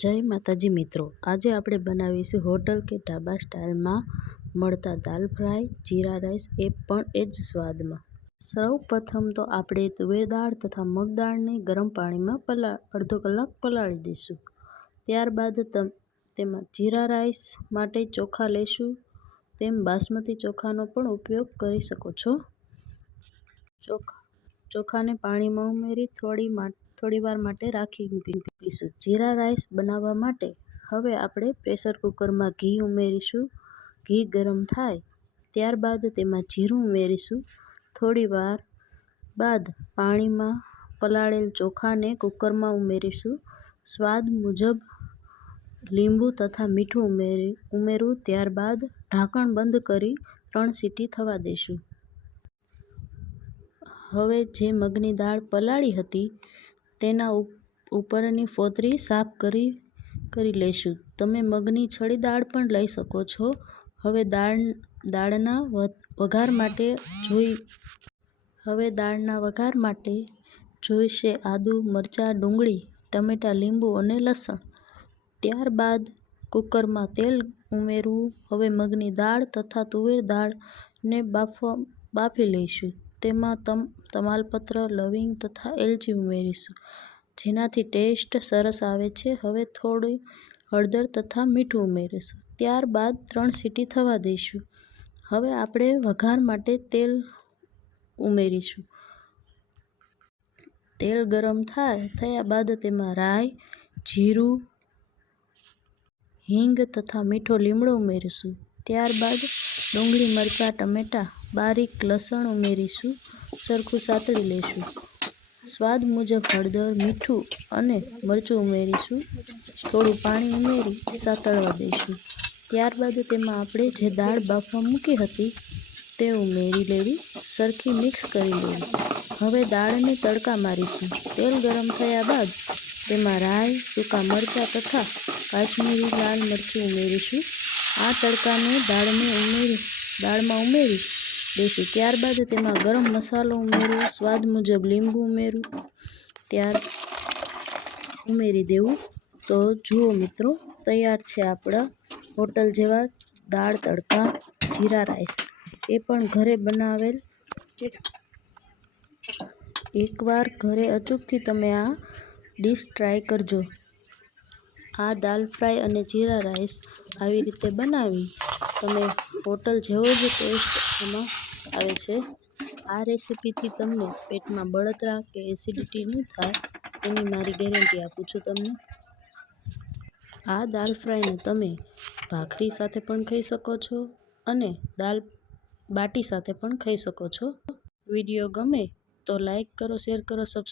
જય માતાજી મિત્રો, આજે આપણે બનાવીશું હોટલ કે ઢાબા સ્ટાઇલમાં મળતા દાલ ફ્રાય જીરા રાઈસ, એ પણ એ જ સ્વાદમાં। સૌ પ્રથમ તો આપણે તુવેર દાળ તથા મગ દાળને ગરમ પાણીમાં અડધો કલાક પલાળી દઈશું। ત્યારબાદ તેમાં જીરા રાઈસ માટે ચોખા લઈશું। તેમ બાસમતી ચોખાનો પણ ઉપયોગ કરી શકો છો। ચોખાને પાણીમાં ઉમેરી થોડી વાર માટે રાખી મૂકીશું। જીરા રાઈસ બનાવવા માટે હવે આપણે પ્રેશર કુકરમાં ઘી ઉમેરીશું। ઘી ગરમ થાય ત્યારબાદ તેમાં જીરું ઉમેરીશું। થોડી વાર બાદ પાણીમાં પલાળેલ ચોખાને કુકરમાં ઉમેરીશું। સ્વાદ મુજબ લીંબુ તથા મીઠું ઉમેરવું। ત્યારબાદ ઢાંકણ બંધ કરી 3 સીટી થવા દઈશું। હવે જે મગની દાળ પલાળી હતી તેના ઉપરની ફોતરી સાફ કરી લઈશું। તમે મગની છડી દાળ પણ લઈ શકો છો। હવે દાળના વઘાર માટે જોઈશે આદુ, મરચાં, ડુંગળી, ટમેટાં, લીંબુ અને લસણ। ત્યારબાદ કુકરમાં તેલ ઉમેરવું। હવે મગની દાળ તથા તુવેર દાળને બાફી લઈશું। તેમાં તમાલપત્ર, લવિંગ તથા એલચી ઉમેરીશું, જેનાથી ટેસ્ટ સરસ આવે છે। હવે થોડી હળદર તથા મીઠું ઉમેરીશું। ત્યારબાદ 3 સીટી થવા દઈશું। હવે આપણે વઘાર માટે તેલ ઉમેરીશું। તેલ ગરમ થયા બાદ તેમાં રાઈ, જીરું, હિંગ તથા મીઠો લીમડો ઉમેરીશું। ત્યારબાદ ડુંગળી, મરચાં, ટમેટાં, બારીક લસણ ઉમેરીશું। સરખું સાતળી લઈશું। સ્વાદ મુજબ હળદર, મીઠું અને મરચું ઉમેરીશું। થોડું પાણી ઉમેરી સાતળવા દઈશું। ત્યારબાદ તેમાં આપણે જે દાળ બાફવા મૂકી હતી તે ઉમેરી લેવી, સરખી મિક્સ કરી લેવી। હવે દાળને તડકા મારીશું। તેલ ગરમ થયા બાદ તેમાં રાઈ, સૂકા મરચાં તથા કાશ્મીરી લાલ મરચું ઉમેરીશું। આ તડકાને દાળમાં ઉમેરી દઈશું। ત્યારબાદ તેમાં ગરમ મસાલો ઉમેરવું, સ્વાદ મુજબ લીંબુ ઉમેરી દેવું। તો જુઓ મિત્રો, તૈયાર છે આપણા હોટલ જેવા દાળ તડકા જીરા રાઈસ, એ પણ ઘરે બનાવેલ। એકવાર ઘરે અચૂકથી તમે આ ડીશ ટ્રાય કરજો। આ દાલ ફ્રાય અને જીરા રાઈસ આવી રીતે બનાવી તમે હોટલ જેવો જ ટેસ્ટ એમાં આવે છે। આ રેસીપીથી તમને પેટમાં બળતરા કે એસિડિટી નહીં થાય, એની મારી ગેરંટી આપું છું તમને। આ દાલ ફ્રાયને તમે ભાખરી સાથે પણ ખાઈ શકો છો અને દાલ બાટી સાથે પણ ખાઈ શકો છો। વિડીયો ગમે તો લાઈક કરો, શેર કરો, સબસ્ક્રાઈબ